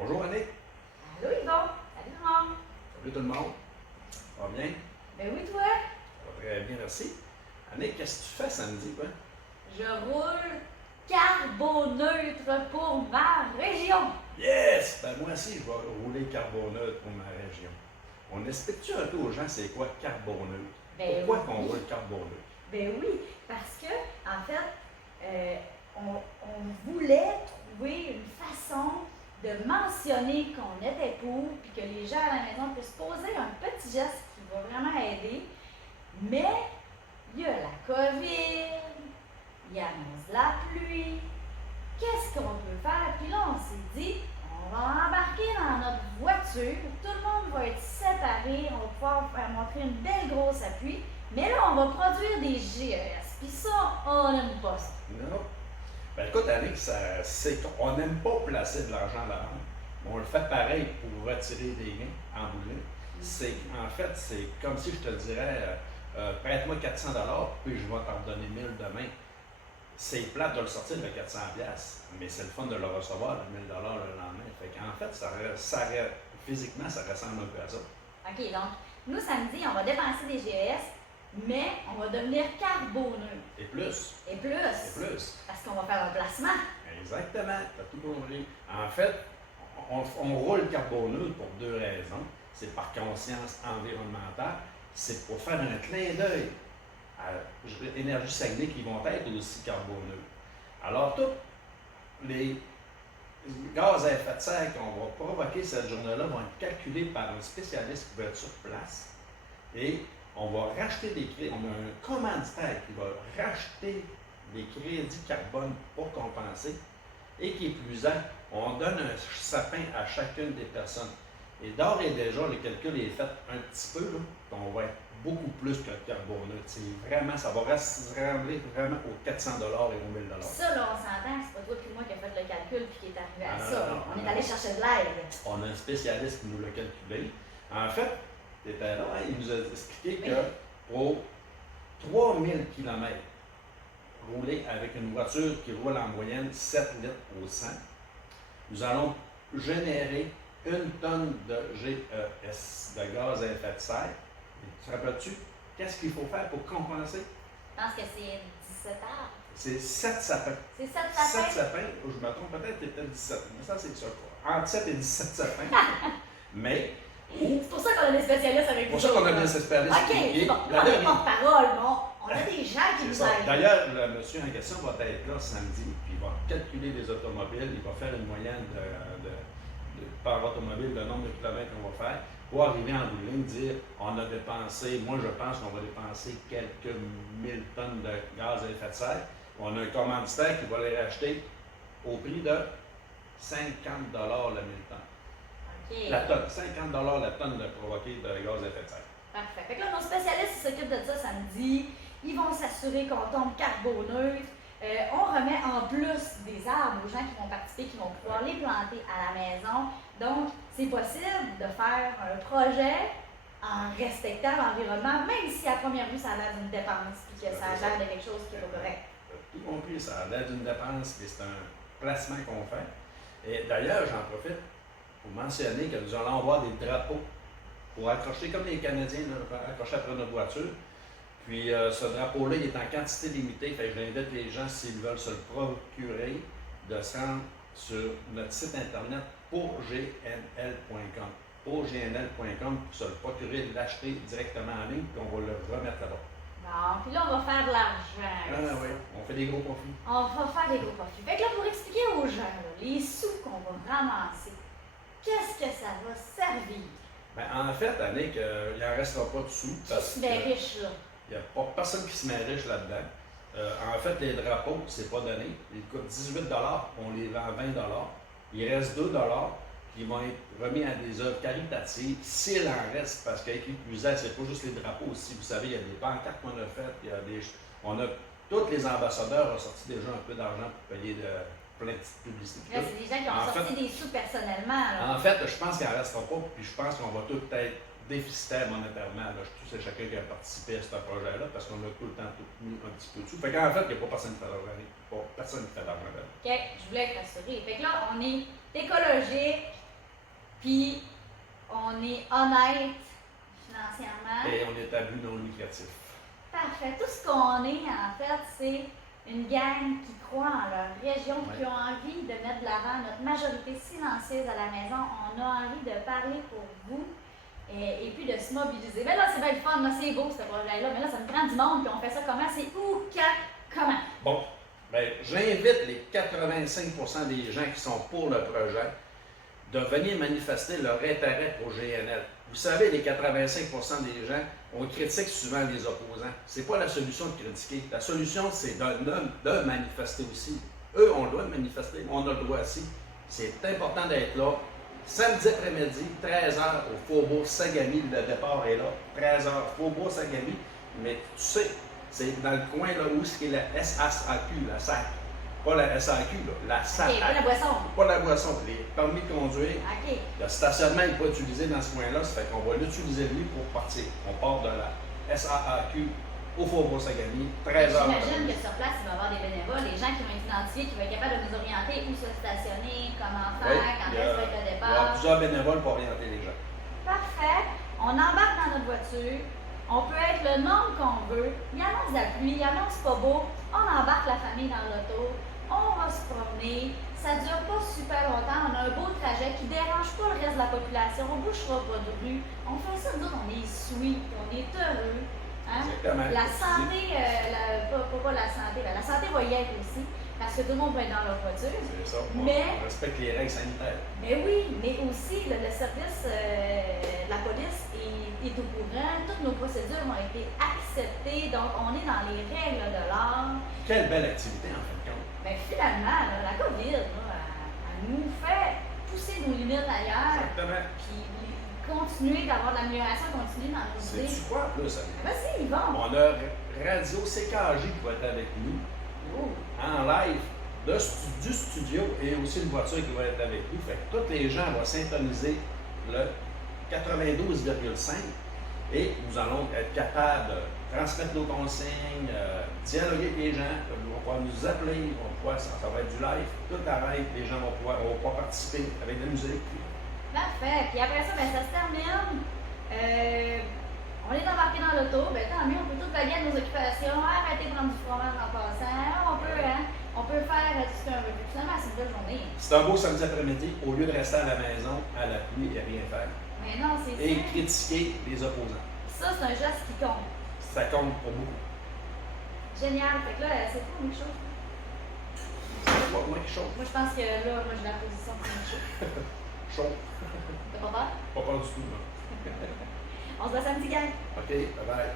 Bonjour Annick. Allô Yvon, salut tout le monde. Salut tout le monde. Ça va bien? Ben oui toi, Ça va très bien, merci. Annick, qu'est-ce que tu fais samedi, quoi? je roule carboneutre pour ma région. Yes! Ben moi aussi, je vais rouler carboneutre pour ma région. On explique-tu un peu aux gens c'est quoi carboneutre? Ben Pourquoi qu'on oui. roule carboneutre? Ben oui, parce que en fait, on voulait trouver une façon de mentionner qu'on était pour, puis que les gens à la maison puissent poser un petit geste qui va vraiment aider. Mais il y a la COVID, il annonce la pluie. Qu'est-ce qu'on peut faire? Puis là, on s'est dit, on va embarquer dans notre voiture, tout le monde va être séparé, on va pouvoir faire montrer une belle grosse appui, mais là, on va produire des GES. Puis ça, on n'aime pas ça. Non. Ben écoute, Annick, c'est qu'on n'aime pas placer de l'argent à la banque. On le fait pareil pour retirer des gains en boulot. En fait, c'est comme si je te dirais, prête-moi 400 puis je vais t'en redonner 1000 demain. C'est plate de le sortir le 400 mais c'est le fun de le recevoir, le 1000 le lendemain. Fait qu'en fait, physiquement, ça ressemble un peu à ça. OK, donc, nous, samedi, on va dépenser des GES, mais on va devenir carboneux. Et plus. Et plus. Et plus. Parce qu'on va faire un placement. Exactement. Tu as tout compris. En fait, on roule carboneux pour deux raisons. C'est par conscience environnementale. C'est pour faire un clin d'œil à Énergie Saguenay qui vont être aussi carboneux. Alors, tous les gaz à effet de serre qu'on va provoquer cette journée-là vont être calculés par un spécialiste qui va être sur place. Et on va racheter des crédits. On a un commanditaire qui va racheter des crédits carbone pour compenser. Et qui est plus on donne un sapin à chacune des personnes. Et d'ores et déjà, le calcul est fait un petit peu, là, on va être beaucoup plus que le carboneutre. C'est vraiment, ça va ressembler vraiment aux 400 et aux 1000 Ça, là, on s'entend que c'est pas toi et moi qui a fait le calcul puis qui est arrivé à ça. non, On est allé chercher de l'aide. On a un spécialiste qui nous l'a calculé. En fait, tu étais là, il nous a expliqué que pour 3000 km, rouler avec une voiture qui roule en moyenne 7 litres au 100, nous allons générer 1 tonne de GES, de gaz à effet de serre. Et te rappelles-tu, qu'est-ce qu'il faut faire pour compenser? Je pense que c'est 17 heures. C'est 7 sapins. C'est 7 sapins? 7 sapins, je me trompe peut-être, peut-être 17. Mais ça, c'est ça, quoi. Entre 7 et 17 sapins. Mais. C'est pour ça qu'on a des spécialistes avec nous. C'est pour ça qu'on a des spécialistes. OK, c'est bon. Là, on est porte-parole, bon. On a des gens qui nous aident. D'ailleurs, le monsieur en question va être là samedi, puis il va calculer les automobiles, il va faire une moyenne par automobile, le nombre de kilomètres qu'on va faire, pour arriver en bout de ligne, dire on a dépensé, moi je pense qu'on va dépenser quelques 1000 tonnes de gaz à effet de serre. On a un commanditaire qui va les racheter au prix de 50 le 1000 tonnes. OK. La tonne, 50 la tonne de provoquer de gaz à effet de serre. Parfait. Fait que là, nos spécialistes s'occupent de ça samedi. Ils vont s'assurer qu'on tombe carboneutre. On remet en plus des arbres aux gens qui vont participer, qui vont pouvoir les planter à la maison. Donc, c'est possible de faire un projet en respectant l'environnement, même si à première vue, ça a l'air d'une dépense et que ça a l'air de quelque chose qui est pas correct. Tout compris, ça a l'air d'une dépense et c'est un placement qu'on fait. Et d'ailleurs, j'en profite pour mentionner que nous allons avoir des drapeaux pour accrocher, comme les Canadiens, là, accrocher après notre voiture. Puis ce drapeau-là, il est en quantité limitée. Fait que j'invite les gens, s'ils veulent se le procurer, de se rendre sur notre site internet pourgnl.com. Pourgnl.com pour se le procurer, l'acheter directement en ligne, puis on va le remettre là-bas. Bon, puis là, on va faire de l'argent. Ah oui, on fait des gros profits. On va faire des gros profits. Fait que là, pour expliquer aux gens, là, les sous qu'on va ramasser, qu'est-ce que ça va servir? Ben, en fait, Annick, il n'en restera pas de sous. Qui se met riche, là? Il n'y a pas personne qui se met riche là-dedans. En fait, les drapeaux, c'est pas donné. Ils coûtent 18 on les vend 20 Il reste 2 qui vont être remis à des œuvres caritatives, s'il en reste, parce qu'avec les plus c'est pas juste les drapeaux aussi. Vous savez, il y a des pancartes qu'on a faites, tous les ambassadeurs ont sorti déjà un peu d'argent pour payer plein de petites publicités. Là, c'est des gens qui ont sorti des sous personnellement. Là. En fait, je pense qu'il n'en restera pas, puis je pense qu'on va tout être déficitaire monétairement. Là, je sais chacun qui a participé à ce projet-là, parce qu'on a tout le temps mis un petit peu de sous. Fait qu'en fait, il n'y a pas personne qui fait d'argent. Personne qui fait d'argent. OK, je voulais être rassurée. Fait que là, on est écologique, Puis, on est honnête financièrement. Et on est à but non lucratif. Parfait. Tout ce qu'on est, en fait, c'est une gang qui croit en leur région, qui ont envie de mettre de l'avant notre majorité silencieuse à la maison. On a envie de parler pour vous et puis de se mobiliser. Mais là, c'est bien le fun, là, c'est beau ce projet-là, mais là, ça me prend du monde, puis on fait ça comment? C'est où, quand, comment? Bon, bien, j'invite les 85% des gens qui sont pour le projet de venir manifester leur intérêt pour GNL. Vous savez, les 85% des gens, on critique souvent les opposants. C'est pas la solution de critiquer. La solution, c'est de manifester aussi. Eux, on doit manifester, on a le droit aussi. C'est important d'être là. Samedi après-midi, 13h au Faubourg Sagami, le départ est là. 13h, Faubourg Sagami. Mais tu sais, c'est dans le coin là où est la SAQ, la SAC. Pas la SAQ, là, la SAC. OK, pas la boisson. Pas la boisson, les permis de conduire. OK. Le stationnement n'est pas utilisé dans ce coin-là, ça fait qu'on va l'utiliser lui pour partir. On part de la SAQ au Faubourg Sagami, 13h. J'imagine que sur place, il va y avoir des bénévoles, des gens qui vont être identifiés, qui vont être capables de nous orienter où se stationner, comment faire, quand est-ce que le Il y départ. aura plusieurs bénévoles pour orienter les gens. Parfait. On embarque dans notre voiture. On peut être le nombre qu'on veut. Il annonce la pluie, il annonce pas beau. On embarque la famille dans l'auto. On va se promener. Ça dure pas super longtemps. On a un beau trajet qui dérange pas le reste de la population. On bouchera pas de rue. On fait ça, nous autres, on est sweet, on est heureux. Hein? La santé, pas la santé, la santé va y être aussi, parce que tout le monde va être dans leur voiture. C'est ça. Mais, on respecte les règles sanitaires. Mais oui, mais aussi le service, la police est au courant. Toutes nos procédures ont été acceptées, donc on est dans les règles de l'art. Quelle belle activité en fin de compte. Mais finalement, là, la COVID, là, elle nous fait pousser nos limites ailleurs. Exactement. Puis continuer d'avoir de l'amélioration continue dans nos idées. C'est-tu quoi en plus, Annie? Vas-y, Yvon. On a Radio CKJ qui va être avec nous en live du studio et aussi une voiture qui va être avec nous. Fait que tous les gens vont syntoniser le 92,5 et nous allons être capables de transmettre nos consignes, dialoguer avec les gens, ils vont pouvoir nous appeler, ça va être du live, tout arrête, les gens vont pouvoir participer avec de la musique. Parfait. Puis après ça, ben, ça se termine. On est embarqué dans l'auto. Ben, tant mieux, on peut tout vaguer à nos occupations, arrêter de prendre du fromage en passant. On peut faire tout ce qu'on veut. Finalement, c'est une belle journée. C'est un beau samedi après-midi, au lieu de rester à la maison, à la pluie et rien faire. Mais non, c'est ça. Et critiquer les opposants. Ça, c'est un geste qui compte. Ça compte pour beaucoup. Génial. Fait que là, c'est tout, Michaud. C'est pas moi qui chauffe. Moi, je pense que là, moi, j'ai la position pour Michaud. Chaud. T'as pas peur? Pas peur du tout, non. On se voit samedi, gang. OK, bye bye.